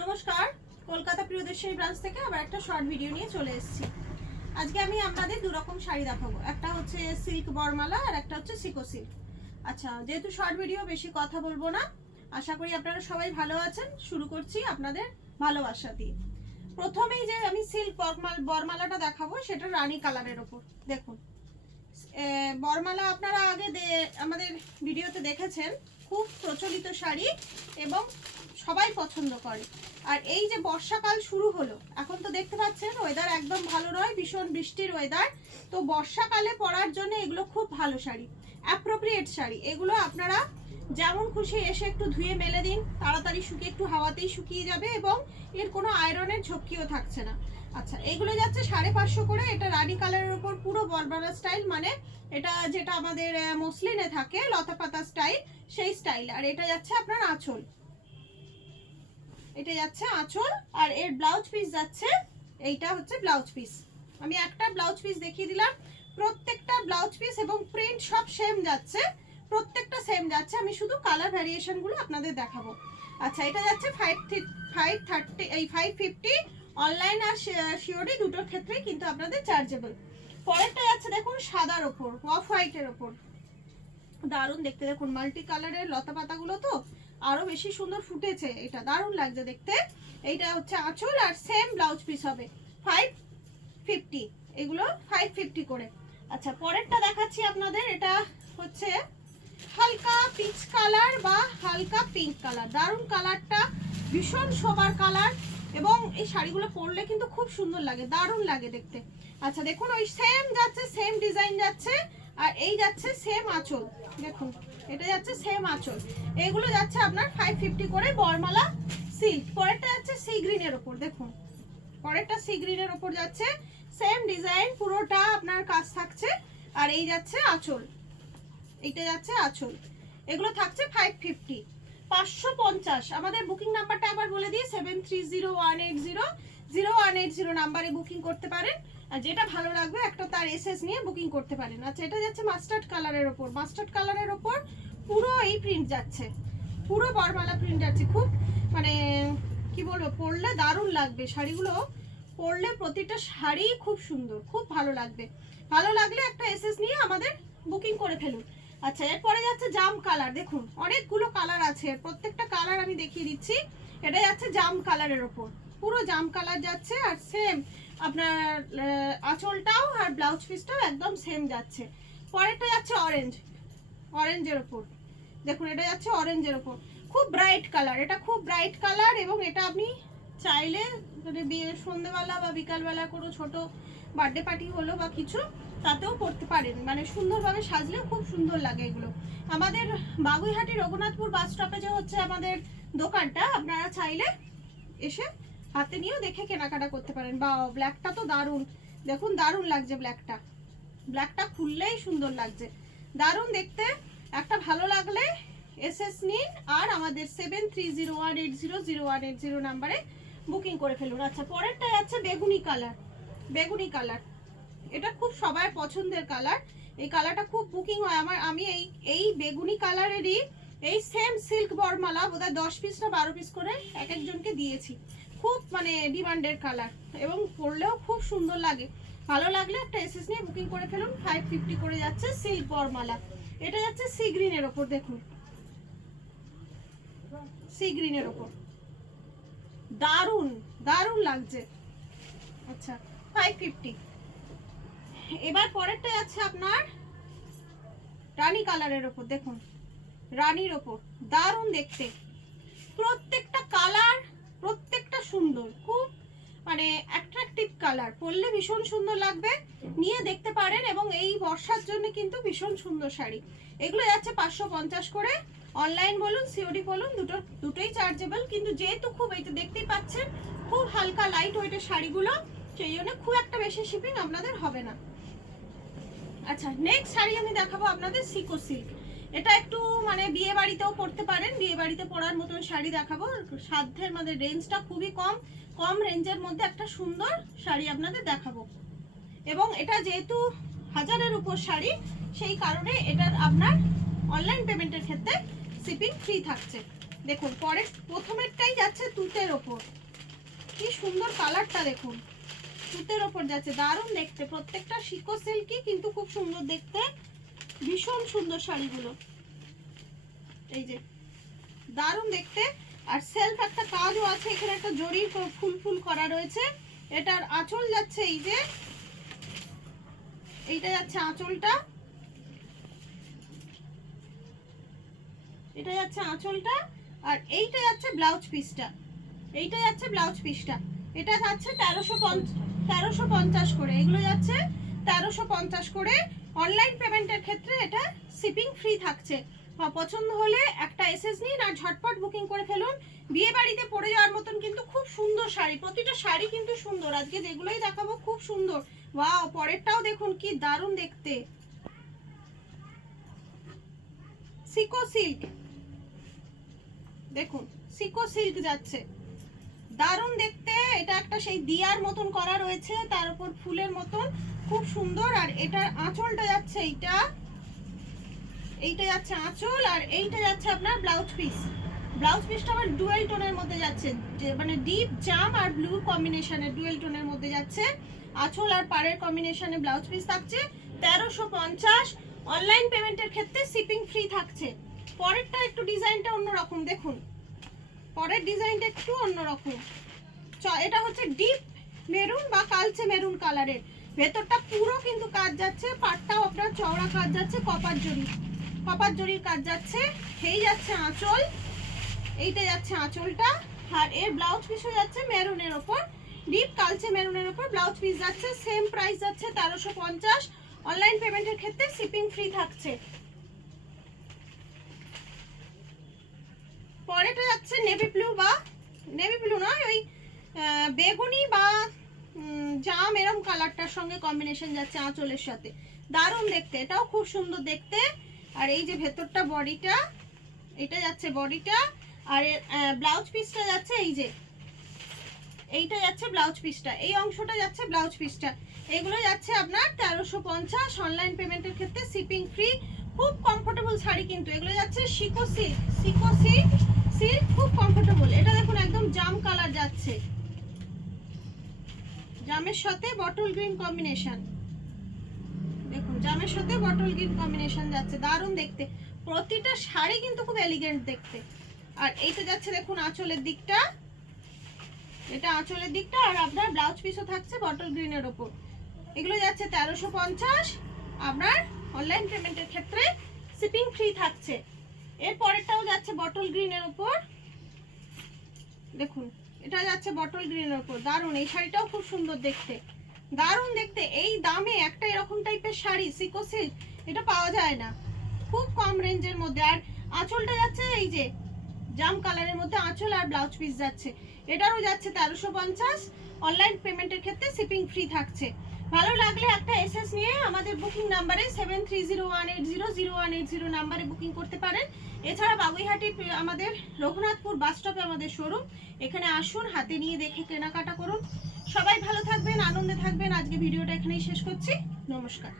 নমস্কার, কলকাতা প্রিয়দর্শিনী ব্রাঞ্চ থেকে আবার একটা শর্ট ভিডিও নিয়ে চলে এসেছি। আজকে আমি আপনাদের দু রকম শাড়ি দেখাবো, একটা হচ্ছে সিল্ক বরমালা আর একটা হচ্ছে সিকো সিল্ক। আচ্ছা, যেহেতু শর্ট ভিডিও, বেশি কথা বলবো না। আশা করি আপনারা সবাই ভালো আছেন। শুরু করছি আপনাদের ভালোবাসা দিয়ে। প্রথমেই যে আমি সিল্ক বরমালাটা দেখাবো সেটা রানী কালারের ওপর। দেখুন, বরমালা আপনারা আগে আমাদের ভিডিওতে দেখেছেন, খুব প্রচলিত শাড়ি এবং সবাই পছন্দ করে। আর এই যে বর্ষাকাল শুরু হলো, এখন তো দেখতে পাচ্ছেন ওয়েদার একদম ভালো নয়, ভীষণ বৃষ্টির ওয়েদার। তো বর্ষাকালে পরার জন্য এগুলো খুব ভালো শাড়ি, অ্যাপ্রোপ্রিয়েট শাড়ি। এগুলো আপনারা যেমন খুশি এসে একটু ধুয়ে মেলে দিন, তাড়াতাড়ি শুকিয়ে একটু হাওয়াতেই শুকিয়ে যাবে এবং এর কোনো আয়রনের ঝক্কিও থাকছে না। আচ্ছা, এগুলো যাচ্ছে 550 করে। এটা রানী কালারের উপর পুরো বরমালা স্টাইল, মানে এটা যেটা আমাদের মসলিনে থাকে লতা পাতা স্টাইল, সেই স্টাইল। আর এটা যাচ্ছে আপনার আঁচল, এটা যাচ্ছে আঁচল। আর এর ব্লাউজ পিস যাচ্ছে, এইটা হচ্ছে ব্লাউজ পিস। আমি একটা ব্লাউজ পিস দেখিয়ে দিলাম। প্রত্যেকটা ব্লাউজ পিস এবং প্রিন্ট সব সেম যাচ্ছে, প্রত্যেকটা সেম যাচ্ছে। আমি শুধু কালার ভ্যারিয়েশনগুলো আপনাদের দেখাবো। আচ্ছা, এটা যাচ্ছে 550 অনলাইন আর শিওরি দুটোর ক্ষেত্রেই কিন্তু আপনাদের চার্জেবল। পরেরটা যাচ্ছে দেখুন সাদার ওপর, অফ হোয়াইটের ওপর, দারুণ দেখতে। দেখুন মাল্টি কালারের লতা পাতাগুলো তো আরো বেশি সুন্দর ফুটেছে, এটা দারুণ লাগছে দেখতে। এইটা হচ্ছে আঁচল আর সেম ব্লাউজ পিস হবে 550, এগুলো 550 করে। আচ্ছা, পরেরটা দেখাচ্ছি আপনাদের। এটা হচ্ছে হালকা পিচ কালার বা হালকা পিঙ্ক কালার। দারুণ কালারটা, ভীষণ শোবার কালার এবং এই শাড়িগুলো পরলে কিন্তু খুব সুন্দর লাগে, দারুণ লাগে দেখতে। আচ্ছা দেখুন, ওই সেম যাচ্ছে, সেম ডিজাইন যাচ্ছে। আর এই যাচ্ছে সেম আঁচল, দেখুন এটা যাচ্ছে সেম আঁচল। এগুলো যাচ্ছে আপনার 550 করে বরমালা সিল্ক। পরেরটা যাচ্ছে সি গ্রিনের ওপর, দেখুন পরেরটা সি গ্রিনের ওপর যাচ্ছে, সেম ডিজাইন, পুরোটা আপনার কাজ থাকছে। আর এই যাচ্ছে আঁচল, এইটা যাচ্ছে আঁচল। এগুলো থাকছে 550, 550। আমাদের বুকিং নাম্বারটা আবার বলে দিই, 7301800180 নাম্বারে বুকিং করতে পারেন। আর যেটা ভালো লাগবে একটা তার এসএস নিয়ে বুকিং করতে পারেন। আচ্ছা, এটা যাচ্ছে মাস্টার্ড কালারের ওপর, মাস্টার্ড কালারের ওপর পুরো এই প্রিন্ট যাচ্ছে, পুরো বরমালা প্রিন্ট যাচ্ছে। খুব মানে কি বলবো, পরলে দারুণ লাগবে শাড়িগুলো, পরলে প্রতিটা শাড়ি খুব সুন্দর, খুব ভালো লাগবে। ভালো লাগলে একটা এসএস নিয়ে আমাদের বুকিং করে ফেলুন। আচ্ছা, এরপরে যাচ্ছে জাম কালার। দেখুন অনেকগুলো কালার আছে, প্রত্যেকটা কালার আমি দেখিয়ে দিচ্ছি। এটা যাচ্ছে জাম কালারের ওপর, পুরো জাম কালার যাচ্ছে। আর সেম আপনার আঁচলটাও আর ব্লাউজ পিসটাও একদম সেম যাচ্ছে। পরেরটা যাচ্ছে অরেঞ্জ, অরেঞ্জের ওপর, দেখুন এটা যাচ্ছে অরেঞ্জের ওপর। খুব ব্রাইট কালার, এটা খুব ব্রাইট কালার এবং এটা আপনি চাইলে মানে সন্ধ্যেবেলা বা বিকালবেলা কোনো ছোট বার্থডে পার্টি হলো বা কিছু, তাতেও পরতে পারেন, মানে সুন্দরভাবে সাজলে খুব সুন্দর লাগে এগুলো। আমাদের বাগুইহাটি রঘুনাথপুর বাস স্টপেজে হচ্ছে আমাদের দোকানটা, আপনারা চাইলে এসে হাতে নিয়েও দেখে কেনাকাটা করতে পারেন। বা ব্ল্যাকটা তো দারুণ, দেখুন দারুণ লাগছে ব্ল্যাকটা, ব্ল্যাকটা খুললেই সুন্দর লাগছে, দারুণ দেখতে। একটা ভালো লাগলে এসএস নিন আর আমাদের 7301800180 নাম্বারে বুকিং করে ফেলুন। আচ্ছা, পরেরটা যাচ্ছে বেগুনি কালার, বেগুনি কালার। এটা খুব সবার পছন্দের কালার, এই কালারটা খুব বুকিং হয় আমার। আমি এই বেগুনি কালারেরই এই সেম সিল্ক বরমালা বোধহয় 10 পিস না 12 পিস করে এক একজনকে দিয়েছি। খুব মানে ডিমান্ডের কালার এবং পরলেও খুব সুন্দর লাগে। ভালো লাগলে একটা এসএস নিয়ে বুকিং করে ফেলুন। 550 করে যাচ্ছে সিল্ক বরমালা। এটা যাচ্ছে সি গ্রিনের ওপর, দেখুন সি গ্রিনের ওপর, দারুণ দারুণ লাগছে। আচ্ছা, 550। এবার পরেরটা যাচ্ছে আপনার রানী কালারের ওপর, দেখুন রানীর ওপর, দারুণ দেখতে। প্রত্যেকটা কালার প্রত্যেকটা সুন্দর, খুব মানে অ্যাট্রাকটিভ কালার, পরলে ভীষণ সুন্দর লাগবে, নিয়ে দেখতে পারেন। এবং এই বর্ষার জন্য কিন্তু ভীষণ সুন্দর শাড়ি। এগুলো যাচ্ছে 550 করে। অনলাইন বলুন সিওডি বলুন, দুটোই চার্জেবল। কিন্তু যেহেতু খুব, এই তো দেখতেই পাচ্ছেন খুব হালকা লাইট ওয়েটের শাড়িগুলো, সেই জন্য খুব একটা বেশি শিপিং আপনাদের হবে না। আচ্ছা, নেক্সট শাড়ি আমি দেখাবো আপনাদের সিকো সিল্ক। এটা একটু মানে বিয়ে বাড়িতেও পরতে পারেন, বিয়ে বাড়িতে পরার মতন শাড়ি দেখাবো। সাধ্যের মধ্যে, রেঞ্জটা খুবই কম, কম রেঞ্জের মধ্যে একটা সুন্দর শাড়ি আপনাদের দেখাবো। এবং এটা যেহেতু 1000-এর উপর শাড়ি, সেই কারণে এটার আপনার অনলাইন পেমেন্টের ক্ষেত্রে শিপিং ফ্রি থাকছে। দেখুন পরে প্রথমেরটাই যাচ্ছে তুতের ওপর, কি সুন্দর কালারটা দেখুন, তুতের ওপর যাচ্ছে, দারুণ দেখতে। প্রত্যেকটা সিকো সিল্কই কিন্তু খুব সুন্দর দেখতে, ভীষণ সুন্দর শাড়িগুলো, এই যে দারুণ দেখতে। আর সেলফ একটা কাজও আছে, এখানে একটা জরির ফুল ফুল করা রয়েছে। এটার আঁচল যাচ্ছে এই যে, এইটা যাচ্ছে আঁচলটা, এটা যাচ্ছে আঁচলটা, আর এইটা যাচ্ছে ব্লাউজ পিসটা, এইটা যাচ্ছে ব্লাউজ পিসটা। এটা যাচ্ছে 1350 করে, এগুলো যাচ্ছে 1350 করে। অনলাইন পেমেন্টের ক্ষেত্রে এটা শিপিং ফ্রি থাকছে। পছন্দ হলে একটা এসএস নিন আর ঝটপট বুকিং করে ফেলুন। বিয়ে বাড়িতে পরে যাওয়ার মতন কিন্তু খুব সুন্দর শাড়ি, প্রতিটা শাড়ি কিন্তু সুন্দর। আজকে যেগুলোই দেখাবো খুব সুন্দর। ওয়াও, পরেরটাও দেখুন কি দারুণ দেখতে, সিকো সিল্ক, দেখুন সিকো সিল্ক যাচ্ছে, দারুণ দেখতে। এটা একটা সেই দিয়ার মতন করা রয়েছে, তার উপর ফুলের মতন, খুব সুন্দর। আর এটার আঁচলটা যাচ্ছে এইটা, এইটা যাচ্ছে আঁচল, আর এইটা যাচ্ছে আপনার ব্লাউজ পিস। ব্লাউজ পিসটা আবার ডুয়েল টোনের মধ্যে যাচ্ছে, যে মানে ডিপ জাম আর ব্লু কম্বিনেশনে ডুয়েল টোনের মধ্যে যাচ্ছে। আঁচল আর পাড়ের কম্বিনেশনে ব্লাউজ পিস থাকছে 1350। অনলাইন পেমেন্টের ক্ষেত্রে শিপিং ফ্রি থাকছে। পরেরটা একটু ডিজাইনটা অন্যরকম, দেখুন পরের ডিজাইনটা একটু অন্যরকম। এটা হচ্ছে ডিপ মেরুন বা কালচে মেরুন কালারের, ভেতরটা পুরো কিন্তু কাজ যাচ্ছে, পাটটাও আপনার চওড়া কাজ যাচ্ছে, কপার জরির কাজ যাচ্ছে। এই যাচ্ছে আঁচল, এইটা যাচ্ছে আঁচলটা, আর এর ব্লাউজ পিসও যাচ্ছে মেরুনের ওপর, ডিপ কালচে মেরুনের ওপর ব্লাউজ পিস যাচ্ছে। সেম প্রাইস যাচ্ছে 1350। অনলাইন পেমেন্টের ক্ষেত্রে শিপিং ফ্রি থাকছে। পরেটা যাচ্ছে নেভি ব্লু, বা নেভি ব্লু নয়, ওই বেগুনি বা জাম এরম কালারটার সঙ্গে কম্বিনেশন যাচ্ছে আঁচলের সাথে, দারুণ দেখতে, এটাও খুব সুন্দর দেখতে। আর এই যে ভেতরটা বডিটা, এটা যাচ্ছে বডিটা, আর ব্লাউজ পিসটা যাচ্ছে এই যে, এইটা যাচ্ছে ব্লাউজ পিসটা, এই অংশটা যাচ্ছে ব্লাউজ পিসটা। এগুলো যাচ্ছে আপনার 1350। অনলাইন পেমেন্টের ক্ষেত্রে শিপিং ফ্রি। খুব কমফোর্টেবল শাড়ি কিন্তু এগুলো যাচ্ছে সিকো সিল্ক, খুব কমফোর্টেবল। এটা দেখুন একদম জাম কালার যাচ্ছে, জামের সাথে বটল গ্রিন কম্বিনেশন, দেখুন জামের সাথে বটল গ্রিন কম্বিনেশন যাচ্ছে, দারুণ দেখতে। প্রতিটা শাড়ি কিন্তু খুব এলিগেন্ট দেখতে। আর এইটা যাচ্ছে দেখুন আঁচলের দিকটা, এটা আঁচলের দিকটা, আর আপনার ব্লাউজ পিসও থাকছে বটল গ্রিনের ওপর। এগুলো যাচ্ছে 1350। আপনার অনলাইন পেমেন্টের ক্ষেত্রে শিপিং ফ্রি থাকছে। এর পরেরটাও যাচ্ছে বটল গ্রিনের ওপর, দেখুন এটা যাচ্ছে বটল গ্রিনের ওপর, দারুণ। এই শাড়িটাও খুব সুন্দর দেখতে, দারুণ দেখতে। এই দামে একটা এরকম টাইপের শাড়ি সিকো সিল্ক এটা পাওয়া যায় না, খুব কম রেঞ্জের মধ্যে। আর আঁচলটা যাচ্ছে এই যে জাম কালারের মধ্যে আঁচল, আর ব্লাউজ পিস যাচ্ছে, এটারও যাচ্ছে 1350। অনলাইন পেমেন্টের ক্ষেত্রে শিপিং ফ্রি থাকছে। ভালো লাগলে একটা এসএস নিয়ে আমাদের বুকিং নাম্বারে 7301800180 নাম্বারে বুকিং করতে পারেন। এছাড়া বাগুইহাটি আমাদের রঘুনাথপুর বাস স্টপে আমাদের শোরুম, এখানে আসুন, হাতে নিয়ে দেখে কেনাকাটা করুন। সবাই ভালো থাকবেন, আনন্দে থাকবেন। আজকে ভিডিওটা এখানেই শেষ করছি, নমস্কার।